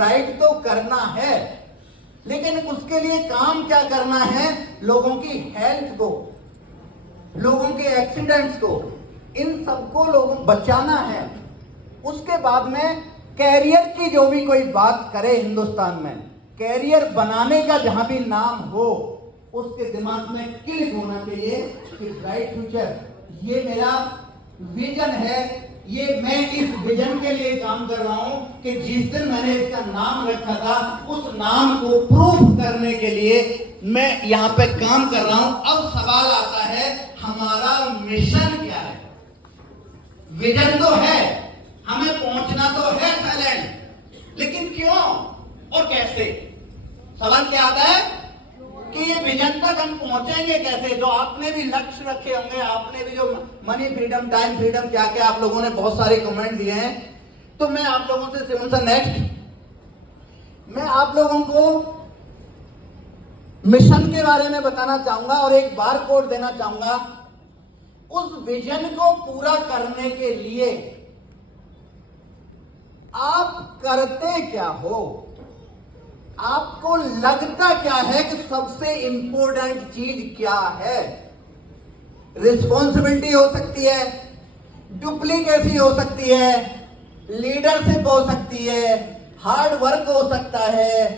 Bright तो करना है, लेकिन उसके लिए काम क्या करना है? लोगों की हेल्थ को, लोगों के एक्सीडेंट्स को, इन सबको लोगों बचाना है। उसके बाद में कैरियर की जो भी कोई बात करे हिंदुस्तान में, कैरियर बनाने का जहां भी नाम हो, उसके दिमाग में क्लिक होना चाहिए कि ब्राइट फ्यूचर, ये मेरा विजन है, ये मैं इस विजन के लिए काम कर रहा हूं कि जिस दिन मैंने इसका नाम रखा था, उस नाम को प्रूफ करने के लिए मैं यहां पे काम कर रहा हूं। अब सवाल आता है, हमारा मिशन क्या है? विजन तो है, हमें पहुंचना तो है थाईलैंड, लेकिन क्यों और कैसे? सवाल क्या आता है कि ये विजन तक हम पहुंचेंगे कैसे? जो आपने भी लक्ष्य रखे होंगे, आपने भी जो मनी फ्रीडम, टाइम फ्रीडम, क्या क्या आप लोगों ने बहुत सारे कमेंट दिए हैं, तो मैं आप लोगों से सिंपल सा नेक्स्ट, मैं आप लोगों को मिशन के बारे में बताना चाहूंगा और एक बार कोड देना चाहूंगा। उस विजन को पूरा करने के लिए आप करते क्या हो? आपको लगता क्या है कि सबसे इंपॉर्टेंट चीज क्या है? रिस्पॉन्सिबिलिटी हो सकती है, डुप्लीकेसी हो सकती है, लीडरशिप हो सकती है, हार्ड वर्क हो सकता है,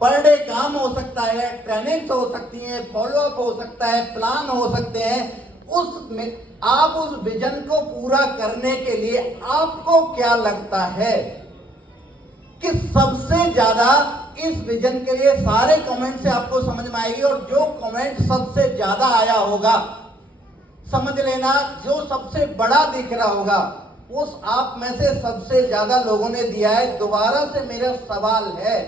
पर डे काम हो सकता है, ट्रेनिंग्स हो सकती है, फॉलोअप हो सकता है, प्लान हो सकते हैं। उसमें आप उस विजन को पूरा करने के लिए आपको क्या लगता है कि सबसे ज्यादा इस विजन के लिए? सारे कमेंट से आपको समझ में आएगी, और जो कमेंट सबसे ज्यादा आया होगा, समझ लेना जो सबसे बड़ा दिख रहा होगा, उस आप में से सबसे ज्यादा लोगों ने दिया है। दोबारा से मेरा सवाल है,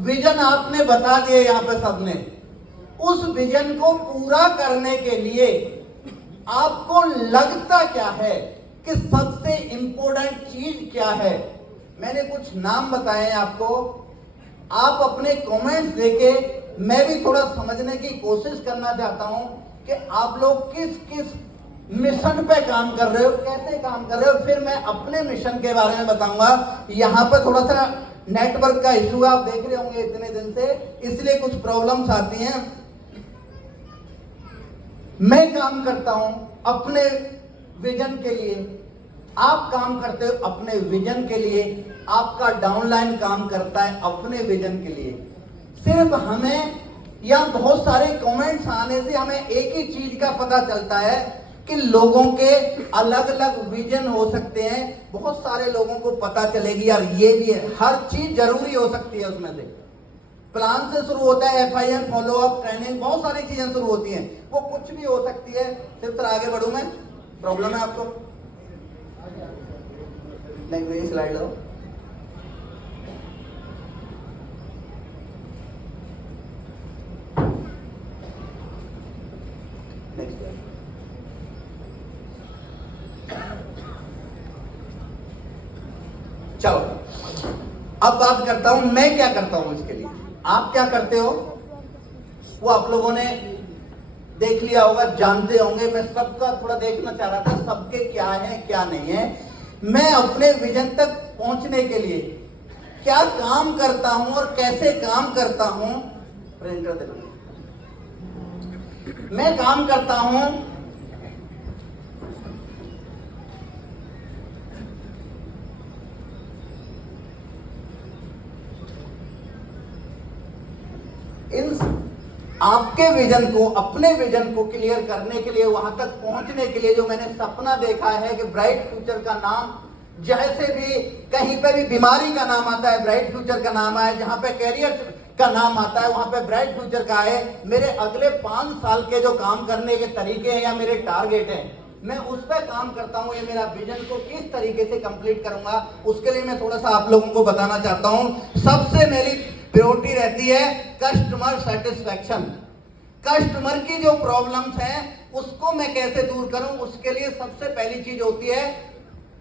विजन आपने बता दिए यहां पे सबने, उस विजन को पूरा करने के लिए आपको लगता क्या है कि सबसे इंपॉर्टेंट चीज क्या है? मैंने कुछ नाम बताए हैं आपको, आप अपने कमेंट्स देके मैं भी थोड़ा समझने की कोशिश करना चाहता हूं कि आप लोग किस किस मिशन पे काम कर रहे हो, कैसे काम कर रहे हो। फिर मैं अपने मिशन के बारे में बताऊंगा। यहां पर थोड़ा सा नेटवर्क का इशू आप देख रहे होंगे इतने दिन से, इसलिए कुछ प्रॉब्लम्स आती हैं। मैं काम करता हूं अपने विजन के लिए, आप काम करते हो अपने विजन के लिए, आपका डाउनलाइन काम करता है अपने विजन के लिए। सिर्फ हमें या बहुत सारे कमेंट्स आने से हमें एक ही चीज का पता चलता है कि लोगों के अलग अलग विजन हो सकते हैं। बहुत सारे लोगों को पता चलेगी यार ये भी है, हर चीज जरूरी हो सकती है उसमें से। प्लान से शुरू होता है, FIR, फॉलोअप, ट्रेनिंग, बहुत सारी चीजें शुरू होती हैं, वो कुछ भी हो सकती है। सिर्फ सर आगे बढ़ू मैं, प्रॉब्लम है आपको? लैंग्वेज स्लाइड लो। चलो अब बात करता हूं मैं क्या करता हूं इसके लिए। आप क्या करते हो वो आप लोगों ने देख लिया होगा, जानते होंगे। मैं सबका थोड़ा देखना चाह रहा था, सबके क्या है क्या नहीं है। मैं अपने विजन तक पहुंचने के लिए क्या काम करता हूं और कैसे काम करता हूं। प्रिंटर दे दो। मैं काम करता हूं इन आपके विजन को, अपने विजन को क्लियर करने के लिए, वहां तक पहुंचने के लिए जो मैंने सपना देखा है कि ब्राइट फ्यूचर का नाम, जैसे भी कहीं पे भी बीमारी का नाम आता है ब्राइट फ्यूचर का नाम आए, जहां पे कैरियर का नाम आता है वहां पे ब्राइट फ्यूचर का आए। मेरे अगले 5 साल के जो काम करने के तरीके हैं या मेरे टारगेट हैं, मैं उस पर काम करता हूं। ये मेरा विजन को किस तरीके से कंप्लीट करूंगा, उसके लिए मैं थोड़ा सा आप लोगों को बताना चाहता हूं। सबसे मेरी प्रायोरिटी रहती है कस्टमर सेटिस्फैक्शन। कस्टमर की जो प्रॉब्लम्स हैं उसको मैं कैसे दूर करूं, उसके लिए सबसे पहली चीज होती है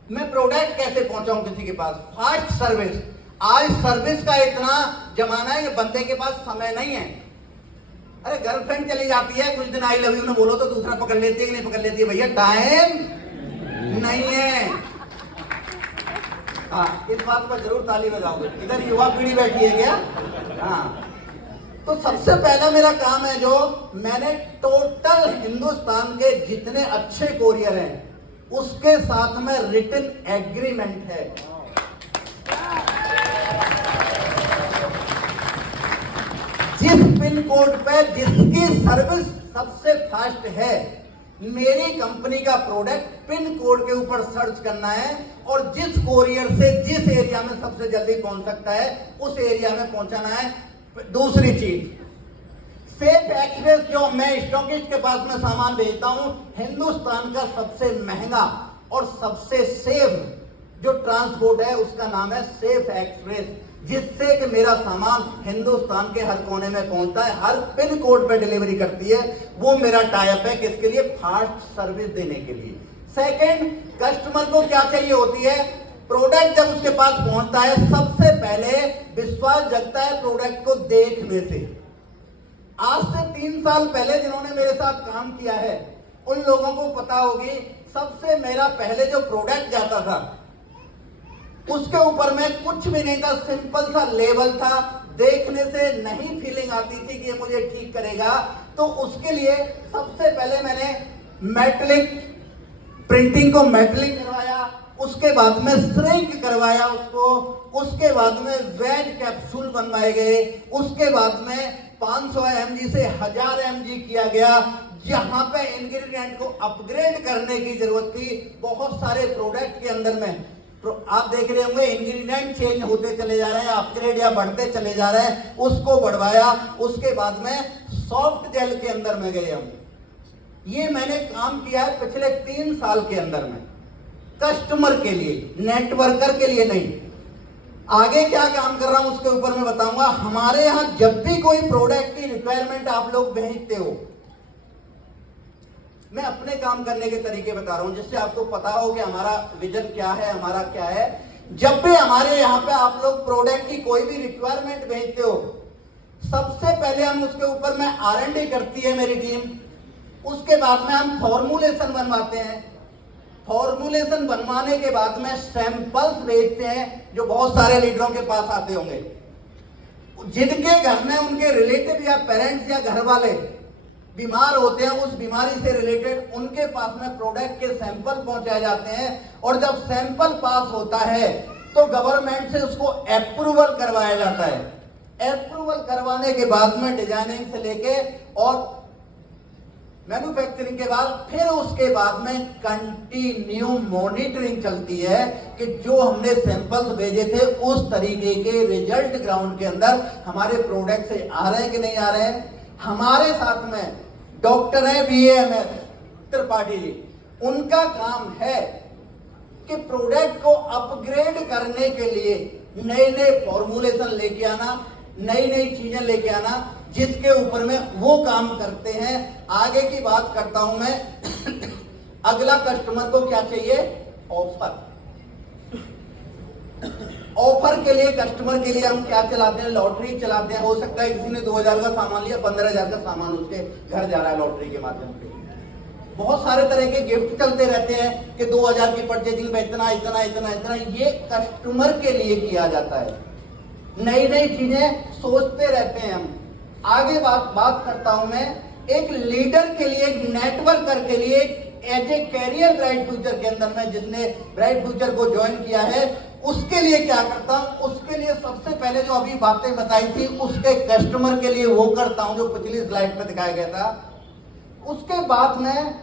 मैं प्रोडक्ट कैसे पहुंचाऊं किसी के पास। Fast service. आज सर्विस का इतना जमाना है कि बंदे के पास समय नहीं है। अरे गर्लफ्रेंड चली जाती है, कुछ दिन आई लव यू ना बोलो तो दूसरा पकड़ लेती है कि नहीं पकड़ लेती है? भैया टाइम नहीं है। हाँ, इस बात पर जरूर ताली बजाओगे। इधर युवा पीढ़ी बैठी है क्या? हाँ, तो सबसे पहला मेरा काम है जो मैंने टोटल हिंदुस्तान के जितने अच्छे कोरियर हैं उसके साथ में रिटन एग्रीमेंट है। जिस पिन कोड पे जिसकी सर्विस सबसे फास्ट है, मेरी कंपनी का प्रोडक्ट पिन कोड के ऊपर सर्च करना है और जिस कोरियर से जिस एरिया में सबसे जल्दी पहुंच सकता है उस एरिया में पहुंचाना है। दूसरी चीज, सेफ एक्सप्रेस जो मैं स्टॉकिस्ट के पास में सामान भेजता हूं, हिंदुस्तान का सबसे महंगा और सबसे सेफ जो ट्रांसपोर्ट है उसका नाम है सेफ एक्सप्रेस, जिससे कि मेरा सामान हिंदुस्तान के हर कोने में पहुंचता है, हर पिन कोड पे डिलीवरी करती है। वो मेरा टाइप है किसके लिए? फास्ट सर्विस देने के लिए। सेकंड, कस्टमर को क्या चाहिए होती है? प्रोडक्ट जब उसके पास पहुंचता है सबसे पहले विश्वास जगता है प्रोडक्ट को देखने से। आज से 3 साल पहले जिन्होंने मेरे साथ काम किया है उन लोगों को पता होगी, सबसे मेरा पहले जो प्रोडक्ट जाता था उसके ऊपर में कुछ भी नहीं था, सिंपल सा लेबल था, देखने से नहीं फीलिंग आती थी कि ये मुझे ठीक करेगा। तो उसके लिए सबसे पहले मैंने मेटलिक प्रिंटिंग को मेटलिक करवाया, उसके बाद में श्रिंक करवाया उसको, उसके बाद में वेज कैप्सूल बनवाए गए, उसके बाद में 500 mg से 1000 mg किया गया। जहां पे इंग्रेडिएंट को अपग्रेड करने की जरूरत थी, बहुत सारे प्रोडक्ट के अंदर में तो आप देख रहे होंगे इंग्रेडिएंट चेंज होते चले जा रहे हैं, अपग्रेड या बढ़ते चले जा रहे हैं, उसको बढ़वाया। उसके बाद में सॉफ्ट जेल के अंदर में गए हम। ये मैंने काम किया है पिछले 3 साल के अंदर में, कस्टमर के लिए, नेटवर्कर के लिए नहीं। आगे क्या काम कर रहा हूं उसके ऊपर मैं बताऊंगा। हमारे यहां जब भी कोई प्रोडक्ट की रिक्वायरमेंट आप लोग भेजते हो, मैं अपने काम करने के तरीके बता रहा हूं जिससे आपको पता हो कि हमारा विजन क्या है, हमारा क्या है। जब भी हमारे यहाँ पे आप लोग प्रोडक्ट की कोई भी रिक्वायरमेंट भेजते हो, सबसे पहले हम उसके ऊपर में R&D करती है मेरी टीम। उसके बाद में हम फॉर्मुलेशन बनवाते हैं, फॉर्मुलेशन बनवाने के बाद में सैंपल्स भेजते हैं जो बहुत सारे लीडरों के पास आते होंगे, जिनके घर में उनके रिलेटिव या पेरेंट्स या घर वाले बीमार होते हैं, उस बीमारी से रिलेटेड उनके पास में प्रोडक्ट के सैंपल पहुंचाए जाते हैं। और जब सैंपल पास होता है तो गवर्नमेंट से उसको अप्रूवल करवाया जाता है। अप्रूवल करवाने के बाद में डिजाइनिंग से लेके और मैन्युफैक्चरिंग के बाद फिर उसके बाद में कंटिन्यू मॉनिटरिंग चलती है कि जो हमने सैंपल्स भेजे थे उस तरीके के रिजल्ट ग्राउंड के अंदर हमारे प्रोडक्ट से आ रहे हैं कि नहीं आ रहे हैं। हमारे साथ में डॉक्टर है BAMS त्रिपाठी जी, उनका काम है कि प्रोडक्ट को अपग्रेड करने के लिए नए नए फॉर्मुलेशन लेके आना, नई नई चीजें लेके आना, जिसके ऊपर में वो काम करते हैं। आगे की बात करता हूं मैं। अगला कस्टमर को क्या चाहिए? ऑफर। ऑफर के लिए कस्टमर के लिए हम क्या चलाते हैं? लॉटरी चलाते हैं। हो सकता है किसी ने 2000 का सामान लिया, 15000 का सामान उसके घर जा रहा है लॉटरी के माध्यम से। बहुत सारे तरह के गिफ्ट चलते रहते हैं कि 2000 की परचेजिंग में इतना इतना इतना इतना, ये कस्टमर के लिए किया जाता है। नई नई चीजें सोचते रहते हैं हम। आगे बात करता हूं मैं एक लीडर के लिए, एक नेटवर्कर के लिए, as a career bright future के अंदर में जिसने ब्राइट फ्यूचर को ज्वाइन किया है, उसके लिए क्या करता हूं? उसके लिए सबसे पहले जो अभी बातें बताई थी उसके कस्टमर के लिए वो करता हूं जो पिछली स्लाइड पे दिखाया गया था। उसके बाद में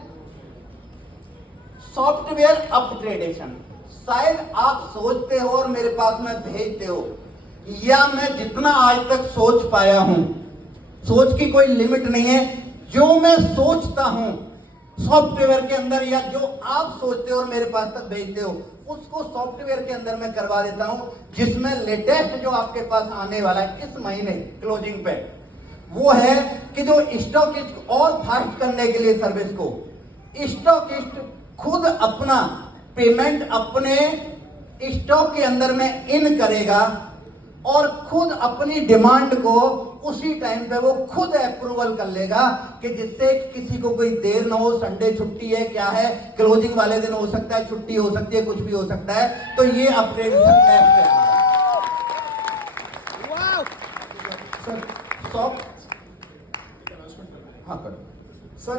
सॉफ्टवेयर अपग्रेडेशन। शायद आप सोचते हो और मेरे पास में भेजते हो, या मैं जितना आज तक सोच पाया हूं, सोच की कोई लिमिट नहीं है, जो मैं सोचता हूं सॉफ्टवेयर के अंदर या जो आप सोचते हो और मेरे पास तक भेजते हो उसको सॉफ्टवेयर के अंदर मैं करवा देता हूं, जिसमें लेटेस्ट जो आपके पास आने वाला है इस महीने क्लोजिंग पे, वो है कि जो स्टॉकिस्ट और फास्ट करने के लिए सर्विस को स्टॉकिस्ट खुद अपना पेमेंट अपने स्टॉक के अंदर में इन करेगा और खुद अपनी डिमांड को उसी टाइम पे वो खुद अप्रूवल कर लेगा कि जिससे किसी को कोई देर ना हो। संडे छुट्टी है, क्या है, क्लोजिंग वाले दिन हो सकता है, छुट्टी हो सकती है, कुछ भी हो सकता है। तो ये अपग्रेडेशन ऐप पे आ रहा है। सर सॉफ्ट, हाँ करो सर